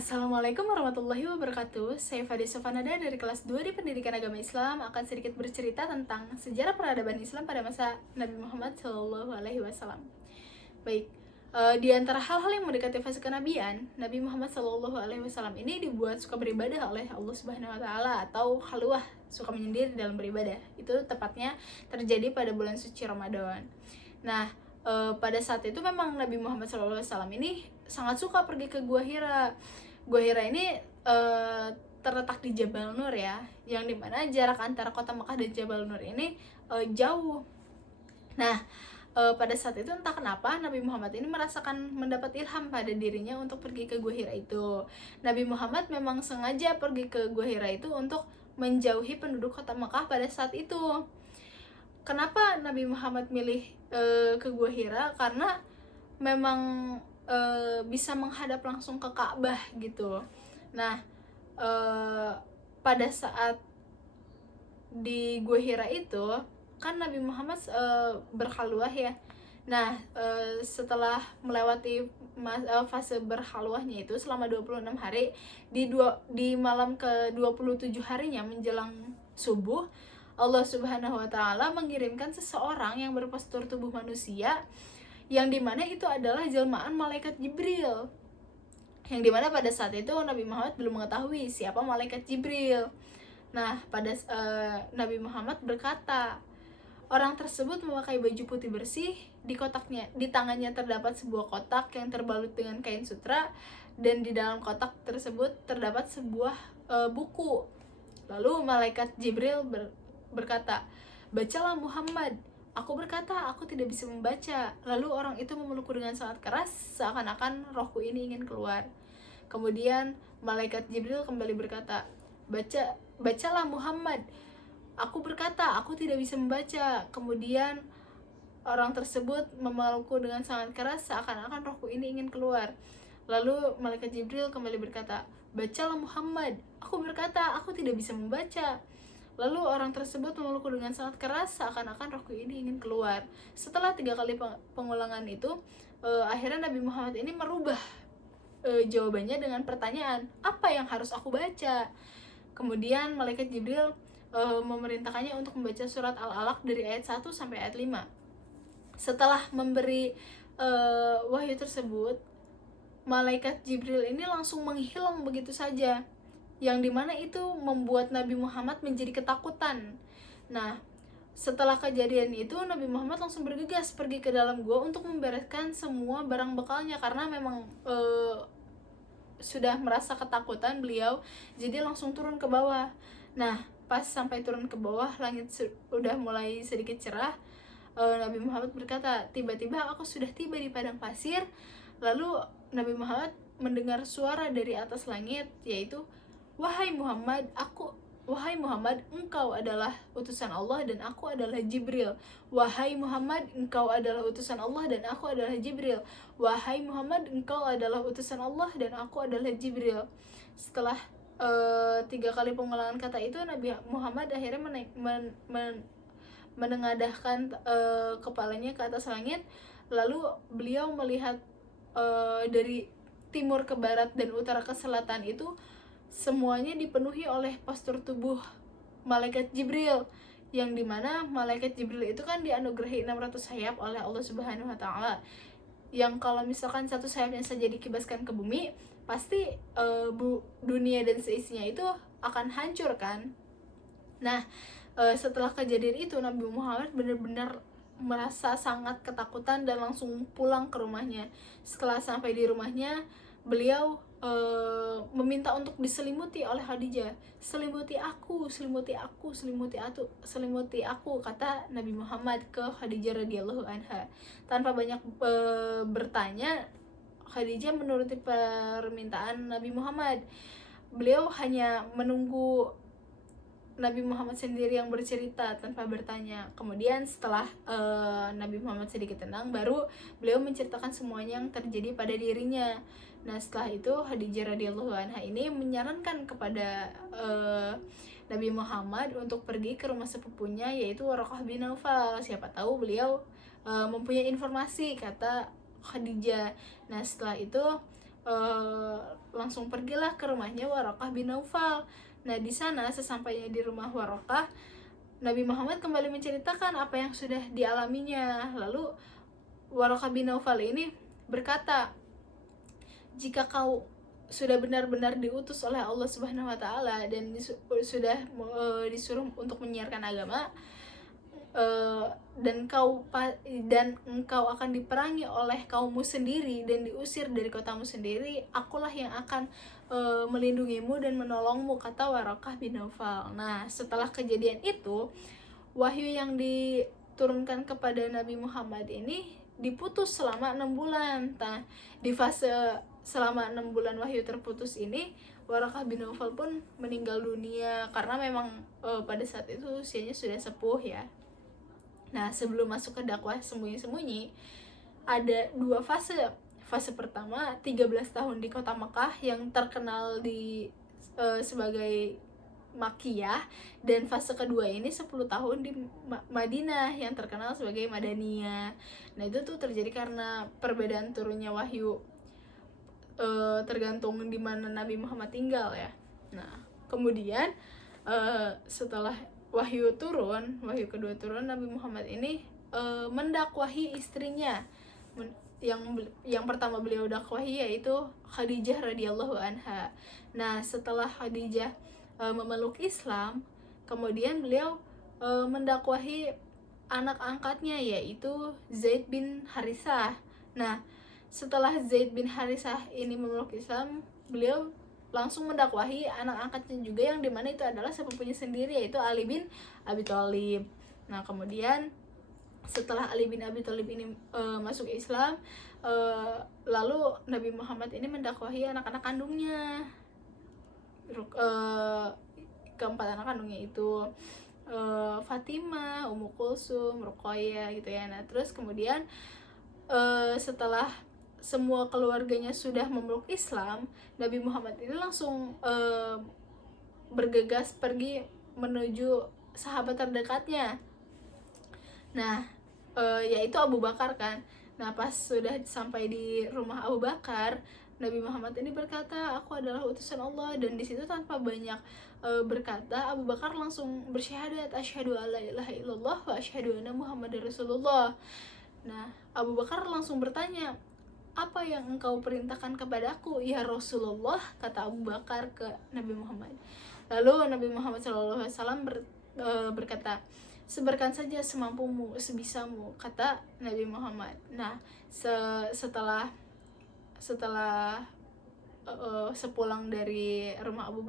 Assalamualaikum warahmatullahi wabarakatuh. Saya Fadi Sofanada dari kelas 2 di Pendidikan Agama Islam akan sedikit bercerita tentang sejarah peradaban Islam pada masa Nabi Muhammad SAW. Baik, di antara hal-hal yang mendekati fase kenabian, Nabi Muhammad SAW ini dibuat suka beribadah oleh Allah Subhanahu Wa Taala atau khalwah, suka menyendiri dalam beribadah. Itu tepatnya terjadi pada bulan suci Ramadan. Nah, pada saat itu memang Nabi Muhammad SAW ini sangat suka pergi ke Gua Hira. Gua Hira ini terletak di Jabal Nur ya, yang dimana jarak antara kota Mekah dan Jabal Nur ini jauh. Nah, pada saat itu entah kenapa Nabi Muhammad ini merasakan mendapat ilham pada dirinya untuk pergi ke Gua Hira itu. Nabi Muhammad memang sengaja pergi ke Gua Hira itu untuk menjauhi penduduk kota Mekah pada saat itu. Kenapa Nabi Muhammad milih ke Gua Hira? Karena memang bisa menghadap langsung ke Ka'bah gitu. Nah, pada saat di Gua Hira itu kan Nabi Muhammad berkhalwah ya. Nah, setelah melewati fase berkhalwahnya itu selama 26 hari, di malam ke-27 harinya menjelang subuh, Allah Subhanahu wa Ta'ala mengirimkan seseorang yang berpostur tubuh manusia, yang dimana itu adalah jelmaan malaikat Jibril, yang dimana pada saat itu Nabi Muhammad belum mengetahui siapa malaikat Jibril. Nah, Nabi Muhammad berkata, orang tersebut memakai baju putih bersih, di tangannya terdapat sebuah kotak yang terbalut dengan kain sutra, dan di dalam kotak tersebut terdapat sebuah buku. Lalu malaikat Jibril berkata, bacalah Muhammad. Aku berkata, aku tidak bisa membaca. Lalu orang itu memelukku dengan sangat keras, seakan-akan rohku ini ingin keluar. Kemudian malaikat Jibril kembali berkata, bacalah Muhammad. Aku berkata, aku tidak bisa membaca. Kemudian orang tersebut memelukku dengan sangat keras, seakan-akan rohku ini ingin keluar. Lalu malaikat Jibril kembali berkata, bacalah Muhammad. Aku berkata, aku tidak bisa membaca. Lalu orang tersebut memelukku dengan sangat keras, seakan-akan rohku ini ingin keluar. Setelah 3 kali pengulangan itu, akhirnya Nabi Muhammad ini merubah jawabannya dengan pertanyaan, apa yang harus aku baca? Kemudian malaikat Jibril memerintahkannya untuk membaca surat Al-Alaq dari ayat 1 sampai ayat 5. Setelah memberi wahyu tersebut, malaikat Jibril ini langsung menghilang begitu saja, yang dimana itu membuat Nabi Muhammad menjadi ketakutan. Nah, setelah kejadian itu Nabi Muhammad langsung bergegas pergi ke dalam gua untuk membereskan semua barang bekalnya, karena memang sudah merasa ketakutan beliau, jadi langsung turun ke bawah. Nah, pas sampai turun ke bawah, langit sudah mulai sedikit cerah. Nabi Muhammad berkata, tiba-tiba aku sudah tiba di padang pasir. Lalu Nabi Muhammad mendengar suara dari atas langit, yaitu, wahai Muhammad, engkau adalah utusan Allah dan aku adalah Jibril. Wahai Muhammad, engkau adalah utusan Allah dan aku adalah Jibril. Wahai Muhammad, engkau adalah utusan Allah dan aku adalah Jibril. Setelah 3 kali pengulangan kata itu, Nabi Muhammad akhirnya menengadahkan kepalanya ke atas langit. Lalu beliau melihat dari timur ke barat dan utara ke selatan itu semuanya dipenuhi oleh postur tubuh malaikat Jibril, yang dimana malaikat Jibril itu kan dianugerahi 600 sayap oleh Allah Subhanahu wa Ta'ala, yang kalau misalkan satu sayapnya saja dikibaskan ke bumi, pasti dunia dan seisinya itu akan hancur kan. Nah, setelah kejadian itu Nabi Muhammad benar-benar merasa sangat ketakutan dan langsung pulang ke rumahnya. Setelah sampai di rumahnya, beliau meminta untuk diselimuti oleh Khadijah. Selimuti aku, kata Nabi Muhammad ke Khadijah radhiyallahu anha. Tanpa banyak bertanya, Khadijah menuruti permintaan Nabi Muhammad. Beliau hanya menunggu Nabi Muhammad sendiri yang bercerita tanpa bertanya. Kemudian setelah Nabi Muhammad sedikit tenang, baru beliau menceritakan semuanya yang terjadi pada dirinya. Nah, setelah itu Khadijah radhiyallahu anha ini menyarankan kepada Nabi Muhammad untuk pergi ke rumah sepupunya, yaitu Waraqah bin Naufal. Siapa tahu beliau mempunyai informasi, kata Khadijah. Nah, setelah itu langsung pergilah ke rumahnya Waraqah bin Naufal. Nah di sana sesampainya di rumah Waraqah, Nabi Muhammad kembali menceritakan apa yang sudah dialaminya. Lalu Waraqah bin Naufal ini berkata, jika kau sudah benar-benar diutus oleh Allah Subhanahu wa taala dan sudah disuruh untuk menyiarkan agama, dan engkau akan diperangi oleh kaummu sendiri dan diusir dari kotamu sendiri, akulah yang akan melindungimu dan menolongmu, kata Waraqah bin Naufal. Nah setelah kejadian itu, wahyu yang diturunkan kepada Nabi Muhammad ini diputus selama 6 bulan. Nah di fase selama 6 bulan wahyu terputus ini, Waraqah bin Naufal pun meninggal dunia karena memang pada saat itu usianya sudah sepuh ya. Nah sebelum masuk ke dakwah sembunyi-sembunyi, ada 2 fase. Fase pertama 13 tahun di kota Mekah yang terkenal sebagai Makkiyah, dan fase kedua ini 10 tahun di Madinah yang terkenal sebagai Madaniyah. Nah itu tuh terjadi karena perbedaan turunnya wahyu, tergantung di mana Nabi Muhammad tinggal ya. Nah kemudian setelah wahyu kedua turun, Nabi Muhammad ini mendakwahi istrinya. Yang pertama beliau dakwahi yaitu Khadijah radhiyallahu anha. Nah setelah Khadijah memeluk Islam, kemudian beliau mendakwahi anak angkatnya yaitu Zaid bin Harithah. Nah setelah Zaid bin Harithah ini memeluk Islam, beliau langsung mendakwahi anak angkatnya juga, yang dimana itu adalah sepupunya sendiri yaitu Ali bin Abi Thalib. Nah kemudian setelah Ali bin Abi Thalib ini masuk Islam, lalu Nabi Muhammad ini mendakwahi anak-anak kandungnya. Keempat anak kandungnya itu Fatimah, Ummu Kulsum, Ruqayyah gitu ya. Nah terus kemudian setelah semua keluarganya sudah memeluk Islam, Nabi Muhammad ini langsung bergegas pergi menuju sahabat terdekatnya. Nah yaitu Abu Bakar kan. Nah pas sudah sampai di rumah Abu Bakar, Nabi Muhammad ini berkata, aku adalah utusan Allah. Dan di situ tanpa banyak berkata, Abu Bakar langsung bersyahadat, asyhadu alla ilaha illallah wa asyhadu anna Muhammadar Rasulullah. Nah Abu Bakar langsung bertanya, apa yang engkau perintahkan kepadaku ya Rasulullah, kata Abu Bakar ke Nabi Muhammad. Lalu Nabi Muhammad SAW berkata, sebarkan saja semampumu, sebisamu, kata Nabi Muhammad. Nah setelah sepulang dari rumah Abu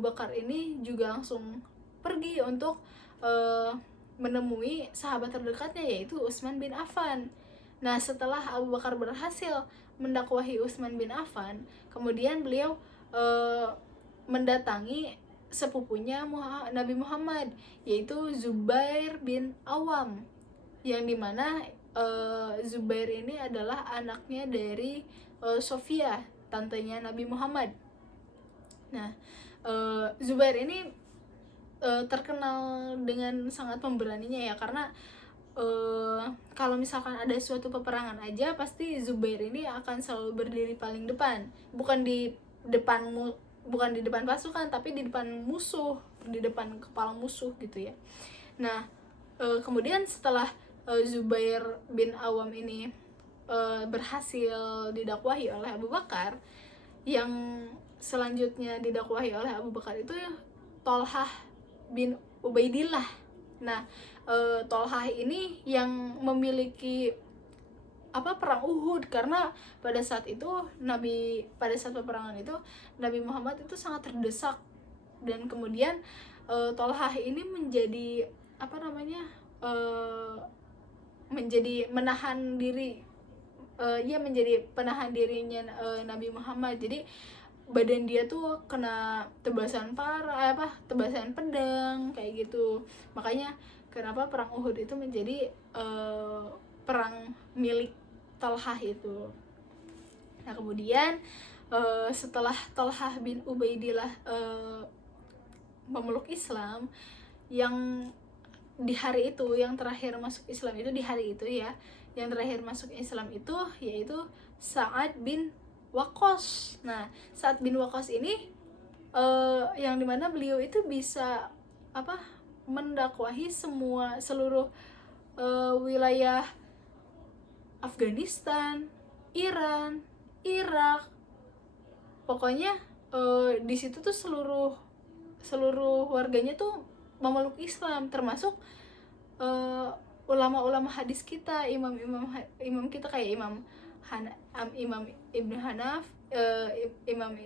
Bakar ini juga langsung pergi untuk menemui sahabat terdekatnya yaitu Utsman bin Affan. Nah setelah Abu Bakar berhasil mendakwahi Utsman bin Affan, kemudian beliau mendatangi sepupunya Nabi Muhammad yaitu Zubair bin Awam, yang dimana Zubair ini adalah anaknya dari Sofia, tantenya Nabi Muhammad. Nah Zubair ini terkenal dengan sangat pemberaninya ya, karena kalau misalkan ada suatu peperangan aja pasti Zubair ini akan selalu berdiri paling depan, bukan di depan pasukan tapi di depan musuh, di depan kepala musuh gitu ya. Nah kemudian setelah Zubair bin Awam ini berhasil didakwahi oleh Abu Bakar, yang selanjutnya didakwahi oleh Abu Bakar itu Tolhah bin Ubaidillah. Nah Tolhah ini yang memiliki perang Uhud, karena pada saat peperangan itu Nabi Muhammad itu sangat terdesak, dan kemudian Tolhah ini menjadi menjadi menahan diri, menjadi penahan dirinya Nabi Muhammad. Jadi badan dia tuh kena tebasan pedang kayak gitu. Makanya kenapa perang Uhud itu menjadi perang milik Tolhah itu. Nah kemudian setelah Tolhah bin Ubaidillah memeluk Islam, yang di hari itu yang terakhir masuk Islam itu, di hari itu ya, yang terakhir masuk Islam itu yaitu Sa'ad bin Waqqas. Nah, Sa'ad bin Waqqas ini yang dimana beliau itu bisa mendakwahi seluruh wilayah Afghanistan, Iran, Irak, pokoknya di situ tuh seluruh warganya tuh memeluk Islam, termasuk ulama-ulama hadis kita, imam kita kayak Imam Ibnu Hanaf, Imam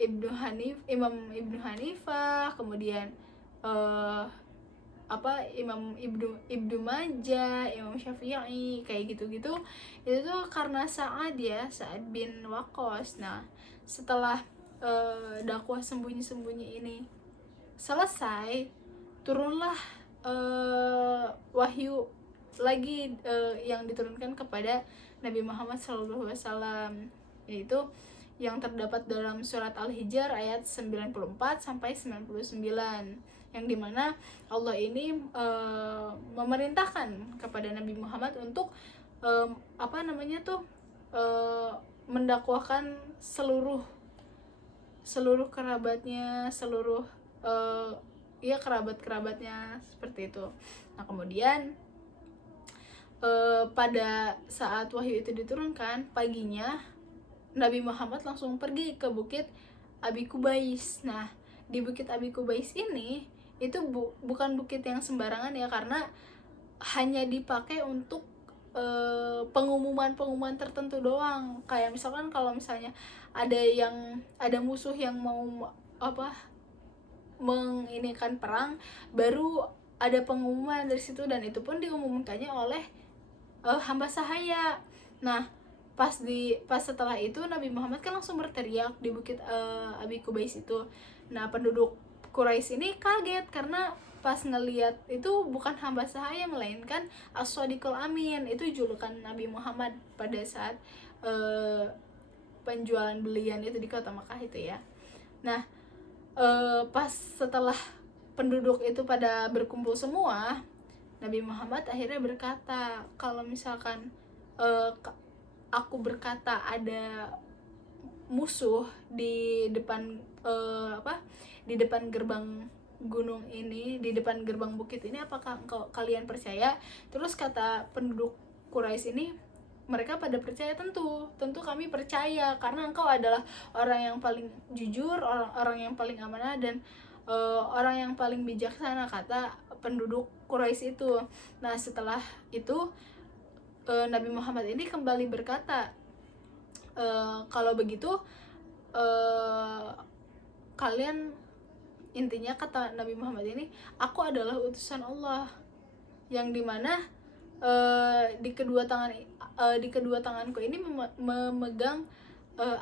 Ibnu Hanifah, kemudian Ibnu Majah, Imam Syafi'i, kayak gitu-gitu. Itu tuh karena Sa'ad bin Waqqas. Nah, setelah dakwah sembunyi-sembunyi ini selesai, turunlah wahyu lagi yang diturunkan kepada Nabi Muhammad SAW, yaitu yang terdapat dalam surat Al-Hijr ayat 94 sampai 99, yang dimana Allah ini memerintahkan kepada Nabi Muhammad untuk mendakwahkan seluruh kerabatnya, kerabat-kerabatnya, seperti itu. Nah, kemudian pada saat wahyu itu diturunkan, paginya Nabi Muhammad langsung pergi ke bukit Abi Kubais. Nah, di bukit Abi Kubais ini itu bukan bukit yang sembarangan ya, karena hanya dipakai untuk pengumuman tertentu doang. Kayak misalkan kalau misalnya ada musuh yang mau menginikan perang, baru ada pengumuman dari situ, dan itu pun diumumkannya oleh hamba sahaya. Nah, pas setelah itu Nabi Muhammad kan langsung berteriak di bukit Abi Kubais itu. Nah, penduduk Quraisy ini kaget karena pas ngelihat itu bukan hamba sahaya, melainkan As-Shadiqul Amin. Itu julukan Nabi Muhammad pada saat penjualan belian itu di kota Makkah itu ya. Nah, pas setelah penduduk itu pada berkumpul semua, Nabi Muhammad akhirnya berkata, kalau misalkan aku berkata ada musuh di depan di depan gerbang gunung ini, di depan gerbang bukit ini, apakah kalian percaya? Terus kata penduduk Quraisy ini, mereka pada percaya, tentu kami percaya, karena engkau adalah orang yang paling jujur, orang yang paling amanah, dan orang yang paling bijaksana, kata penduduk Quraisy itu. Nah, setelah itu Nabi Muhammad ini kembali berkata, kalau begitu kalian, intinya kata Nabi Muhammad ini, aku adalah utusan Allah, yang dimana di kedua tanganku ini memegang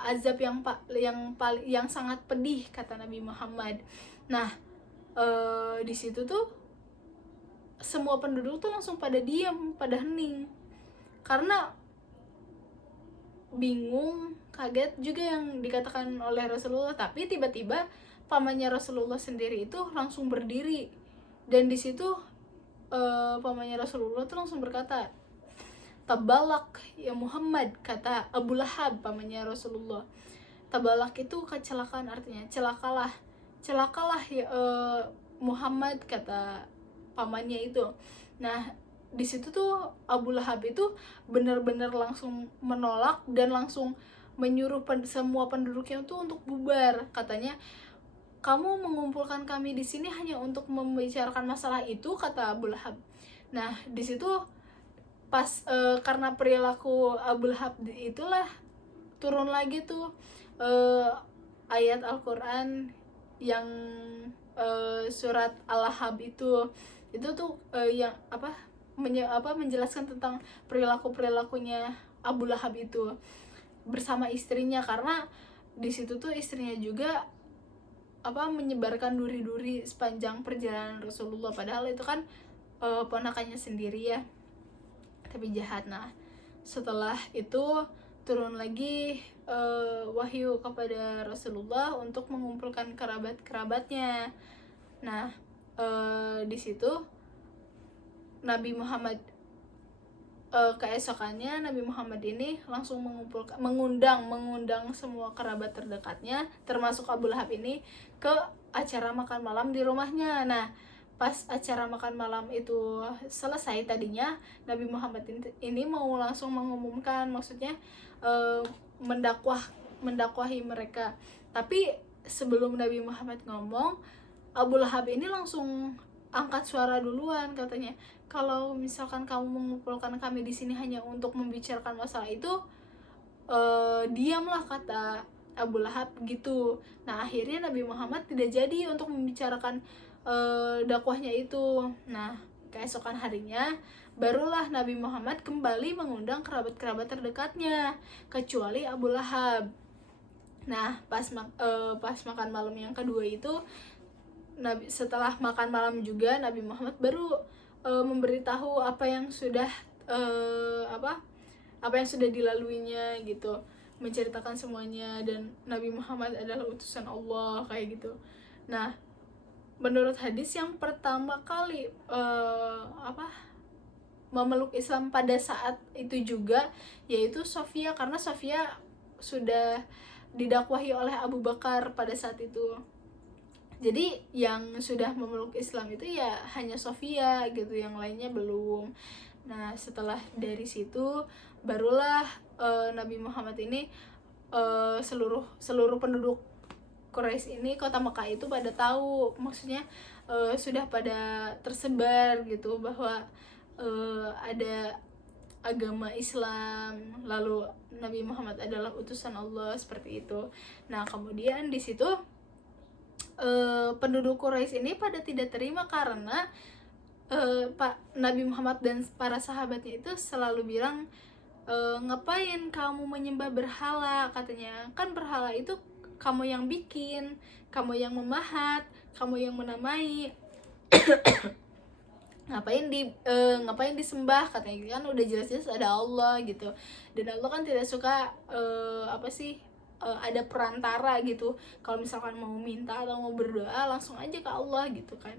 azab yang sangat pedih, kata Nabi Muhammad. Nah, di situ tuh semua penduduk tuh langsung pada diam, pada hening, karena bingung, kaget juga yang dikatakan oleh Rasulullah. Tapi tiba-tiba pamannya Rasulullah sendiri itu langsung berdiri, dan di situ pamannya Rasulullah tuh langsung berkata, tabalak ya Muhammad, kata Abu Lahab, pamannya Rasulullah. Tabalak itu kecelakaan, artinya celakalah ya Muhammad, kata pamannya itu. Nah, di situ tuh Abu Lahab itu benar-benar langsung menolak dan langsung menyuruh semua penduduknya tuh untuk bubar. Katanya, kamu mengumpulkan kami di sini hanya untuk membicarakan masalah itu, kata Abu Lahab. Nah, di situ pas karena perilaku Abu Lahab itulah turun lagi tuh ayat Al-Quran yang surat Al-Lahab itu tuh yang menjelaskan tentang perilakunya Abu Lahab itu bersama istrinya, karena di situ tuh istrinya juga menyebarkan duri-duri sepanjang perjalanan Rasulullah, padahal itu kan ponakannya sendiri ya, tapi jahat. Nah, setelah itu turun lagi wahyu kepada Rasulullah untuk mengumpulkan kerabat-kerabatnya. Nah, di situ Nabi Muhammad keesokannya Nabi Muhammad ini langsung mengundang semua kerabat terdekatnya termasuk Abu Lahab ini ke acara makan malam di rumahnya. Nah, pas acara makan malam itu selesai, tadinya Nabi Muhammad ini mau langsung mengumumkan, maksudnya mendakwahi mereka. Tapi sebelum Nabi Muhammad ngomong, Abu Lahab ini langsung angkat suara duluan, katanya, kalau misalkan kamu mengumpulkan kami di sini hanya untuk membicarakan masalah itu, diamlah, kata Abu Lahab gitu. Nah, akhirnya Nabi Muhammad tidak jadi untuk membicarakan dakwahnya itu. Nah, keesokan harinya barulah Nabi Muhammad kembali mengundang kerabat-kerabat terdekatnya, kecuali Abu Lahab. Nah, pas makan malam yang kedua itu, setelah makan malam juga Nabi Muhammad baru memberitahu apa yang sudah dilaluinya gitu, menceritakan semuanya, dan Nabi Muhammad adalah utusan Allah kayak gitu. Nah, menurut hadis yang pertama kali memeluk Islam pada saat itu juga yaitu Sofia, karena Sofia sudah didakwahi oleh Abu Bakar pada saat itu. Jadi yang sudah memeluk Islam itu ya hanya Sofia gitu, yang lainnya belum. Nah, setelah dari situ barulah Nabi Muhammad ini seluruh penduduk Quraisy ini, kota Mekah itu pada tahu, maksudnya sudah pada tersebar gitu bahwa ada agama Islam, lalu Nabi Muhammad adalah utusan Allah, seperti itu. Nah, kemudian di situ penduduk Quraisy ini pada tidak terima karena Pak Nabi Muhammad dan para sahabatnya itu selalu bilang, ngapain kamu menyembah berhala, katanya, kan berhala itu kamu yang bikin, kamu yang memahat, kamu yang menamai, ngapain disembah, katanya, kan udah jelas-jelas ada Allah gitu, dan Allah kan tidak suka ada perantara gitu. Kalau misalkan mau minta atau mau berdoa langsung aja ke Allah gitu kan.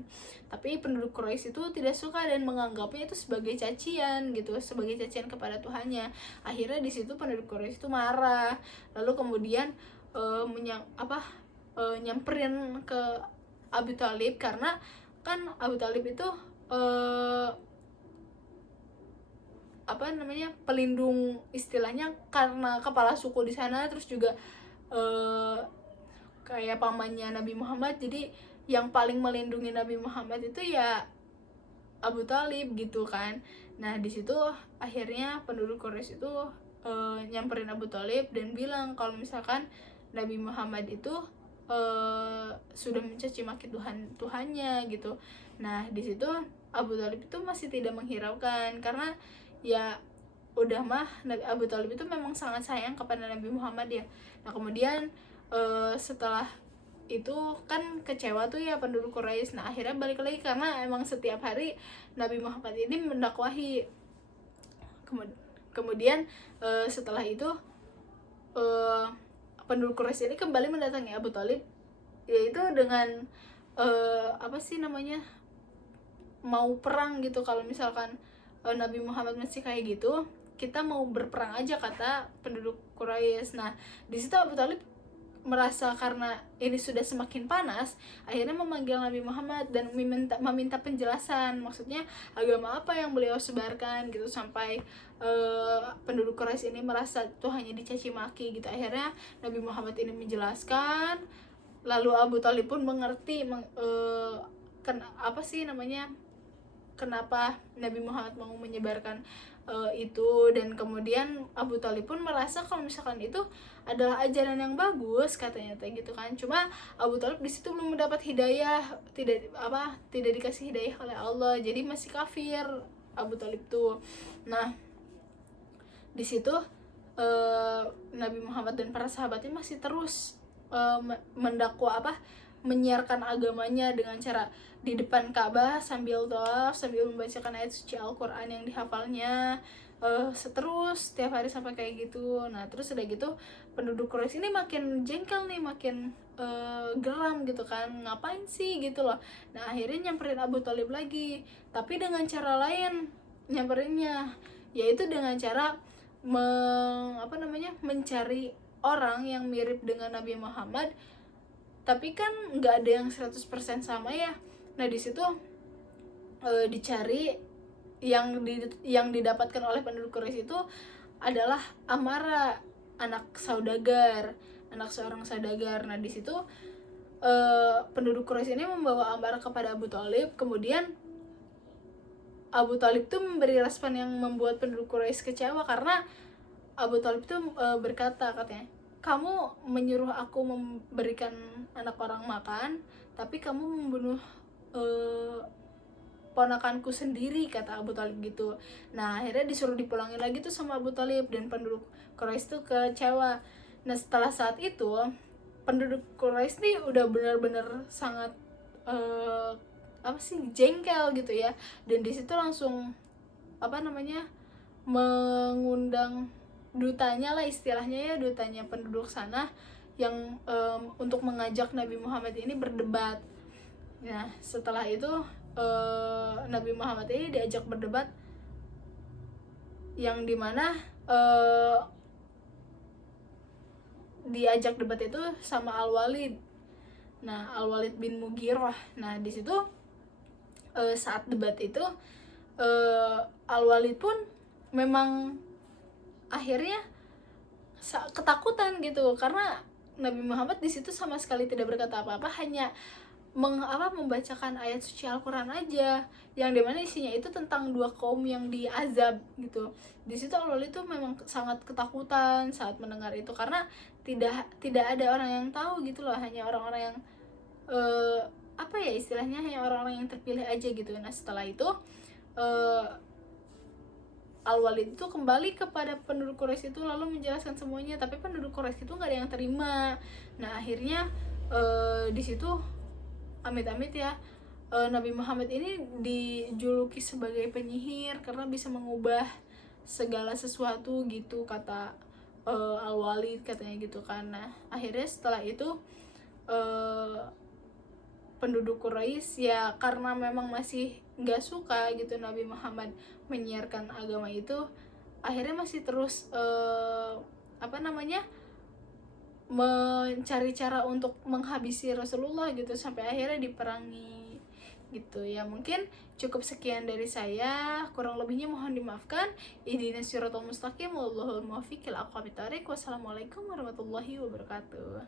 Tapi penduduk Quraisy itu tidak suka dan menganggapnya itu sebagai cacian gitu, sebagai cacian kepada Tuhannya. Akhirnya di situ penduduk Quraisy itu marah, lalu kemudian nyamperin ke Abu Thalib, karena kan Abu Thalib itu pelindung, istilahnya karena kepala suku di sana, terus juga kayak pamannya Nabi Muhammad, jadi yang paling melindungi Nabi Muhammad itu ya Abu Thalib gitu kan. Nah, di situ akhirnya penduduk Quraisy itu nyamperin Abu Thalib dan bilang kalau misalkan Nabi Muhammad itu sudah mencaci maki Tuhannya gitu. Nah, di situ Abu Thalib itu masih tidak menghiraukan, karena ya udah mah Abu Thalib itu memang sangat sayang kepada Nabi Muhammad ya. Nah, kemudian setelah itu kan kecewa tuh ya penduduk Quraisy. Nah, akhirnya balik lagi karena emang setiap hari Nabi Muhammad ini mendakwahi. Kemudian setelah itu penduduk Quraisy ini kembali mendatangi Abu Thalib, yaitu dengan mau perang gitu. Kalau misalkan Nabi Muhammad masih kayak gitu, kita mau berperang aja, kata penduduk Quraisy. Nah, di situ Abu Thalib merasa karena ini sudah semakin panas, akhirnya memanggil Nabi Muhammad dan meminta penjelasan, maksudnya agama apa yang beliau sebarkan gitu, sampai penduduk Quraisy ini merasa Tuhannya dicaci maki gitu. Akhirnya Nabi Muhammad ini menjelaskan, lalu Abu Thalib pun mengerti kenapa Nabi Muhammad mau menyebarkan itu, dan kemudian Abu Thalib pun merasa kalau misalkan itu adalah ajaran yang bagus, katanya gitu kan. Cuma Abu Thalib di situ belum mendapat hidayah, tidak dikasih hidayah oleh Allah, jadi masih kafir Abu Thalib tuh. Nah, di situ Nabi Muhammad dan para sahabatnya masih terus menyiarkan agamanya dengan cara di depan Ka'bah sambil tawaf, sambil membacakan ayat suci Al-Quran yang dihafalnya, terus setiap hari sampai kayak gitu. Nah, terus udah gitu penduduk Quraisy ini makin jengkel nih, makin geram gitu kan, ngapain sih gitu loh. Nah, akhirnya nyamperin Abu Thalib lagi, tapi dengan cara lain nyamperinnya, yaitu dengan cara mencari orang yang mirip dengan Nabi Muhammad, tapi kan nggak ada yang 100% sama ya. Nah di situ dicari yang didapatkan oleh penduduk Quraisy itu adalah Amara, anak seorang saudagar. Nah di situ penduduk Quraisy ini membawa Amara kepada Abu Thalib, kemudian Abu Thalib tuh memberi respon yang membuat penduduk Quraisy kecewa, karena Abu Thalib tuh berkata, katanya, kamu menyuruh aku memberikan anak orang makan, tapi kamu membunuh ponakanku sendiri, kata Abu Thalib gitu. Nah akhirnya disuruh dipulangin lagi tuh sama Abu Thalib, dan penduduk Quraisy tuh kecewa. Nah setelah saat itu penduduk Quraisy nih udah benar-benar sangat jengkel gitu ya, dan di situ langsung mengundang dutanya lah istilahnya ya, dutanya penduduk sana yang untuk mengajak Nabi Muhammad ini berdebat. Nah setelah itu Nabi Muhammad ini diajak berdebat, yang dimana diajak debat itu sama Al-Walid. Nah Al-Walid bin Mughirah. Nah di situ saat debat itu Al-Walid pun memang akhirnya ketakutan gitu, karena Nabi Muhammad di situ sama sekali tidak berkata apa-apa, hanya membacakan ayat suci Al-Quran aja, yang dimana isinya itu tentang dua kaum yang diazab gitu. Di situ Al-Walid itu memang sangat ketakutan saat mendengar itu, karena tidak ada orang yang tahu gitu loh, hanya orang-orang yang istilahnya hanya orang-orang yang terpilih aja gitu. Nah setelah itu Al-Walid itu kembali kepada penduduk Quraisy itu lalu menjelaskan semuanya, tapi penduduk Quraisy itu nggak ada yang terima. Nah akhirnya di situ amit-amit ya, Nabi Muhammad ini dijuluki sebagai penyihir karena bisa mengubah segala sesuatu gitu, kata Al-Walid katanya gitu kan. Nah akhirnya setelah itu penduduk Quraisy ya karena memang masih nggak suka gitu Nabi Muhammad menyiarkan agama itu, akhirnya masih terus mencari cara untuk menghabisi Rasulullah gitu, sampai akhirnya diperangi gitu ya. Mungkin cukup sekian dari saya, kurang lebihnya mohon dimaafkan. Ihdinas siratal mustaqim wallahul muwaffiq ila aqwamit thoriq. Wassalamualaikum warahmatullahi wabarakatuh.